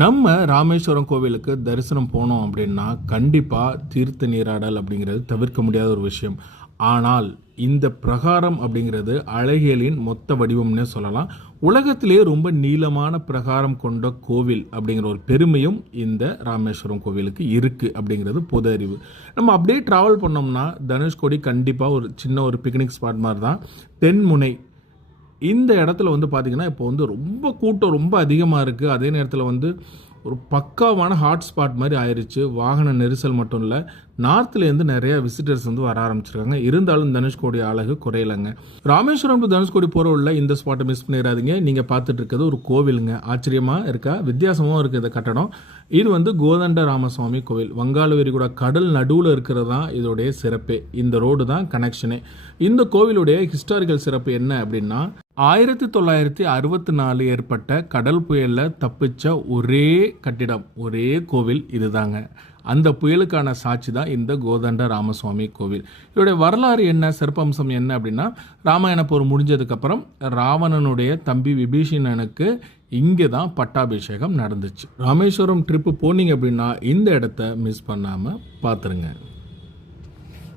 நம்ம ராமேஸ்வரம் கோவிலுக்கு தரிசனம் போனோம் அப்படின்னா கண்டிப்பாக தீர்த்த நீராடல் அப்படிங்கிறது தவிர்க்க முடியாத ஒரு விஷயம். ஆனால் இந்த பிரகாரம் அப்படிங்கிறது அழகியலின் மொத்த வடிவம்னே சொல்லலாம். உலகத்திலேயே ரொம்ப நீளமான பிரகாரம் கொண்ட கோவில் அப்படிங்கிற ஒரு பெருமையும் இந்த ராமேஸ்வரம் கோவிலுக்கு இருக்குது அப்படிங்கிறது பொது அறிவு. நம்ம அப்படியே ட்ராவல் பண்ணோம்னா தனுஷ்கோடி கண்டிப்பாக ஒரு சின்ன ஒரு பிக்னிக் ஸ்பாட் மாதிரி தான். தென்முனை இந்த இடத்துல வந்து பார்த்திங்கன்னா இப்போ வந்து ரொம்ப கூட்டம் ரொம்ப அதிகமாக இருக்குது. அதே நேரத்தில் வந்து ஒரு பக்காவான ஹாட்ஸ்பாட் மாதிரி ஆயிடுச்சு. வாகன நெரிசல் மட்டும் இல்லை, நார்த்லேருந்து நிறைய விசிட்டர்ஸ் வந்து வர ஆரம்பிச்சிருக்காங்க. இருந்தாலும் தனுஷ்கோடி அழகு குறையலைங்க. ராமேஸ்வரம் டு தனுஷ்கோடி போகிற உள்ள இந்த ஸ்பாட்டை மிஸ் பண்ணிடாதீங்க. நீங்கள் பார்த்துட்டு இருக்கிறது ஒரு கோவிலுங்க. ஆச்சரியமாக இருக்கா, வித்தியாசமாகவும் இருக்குது இந்த கட்டடம். இது வந்து கோதண்ட ராமசுவாமி கோவில். வங்காள விரிகுடா கடல் நடுவில் இருக்கிறது தான் இதோடைய சிறப்பே. இந்த ரோடு தான் கனெக்ஷனே. இந்த கோவிலுடைய ஹிஸ்டாரிக்கல் சிறப்பு என்ன அப்படின்னா, 1964 ஏற்பட்ட கடல் புயலில் தப்பிச்ச ஒரே கட்டிடம், ஒரே கோவில் இதுதாங்க. அந்த புயலுக்கான சாட்சி தான் இந்த கோதண்ட ராமசுவாமி கோவில். இதோடைய வரலாறு என்ன, சிறப்பம்சம் என்ன அப்படின்னா, ராமாயண போர் முடிஞ்சதுக்கப்புறம் ராவணனுடைய தம்பி விபீஷணனுக்கு இங்கே தான் பட்டாபிஷேகம் நடந்துச்சு. ராமேஸ்வரம் ட்ரிப்பு போனீங்க அப்படின்னா இந்த இடத்த மிஸ் பண்ணாமல் பார்த்துருங்க.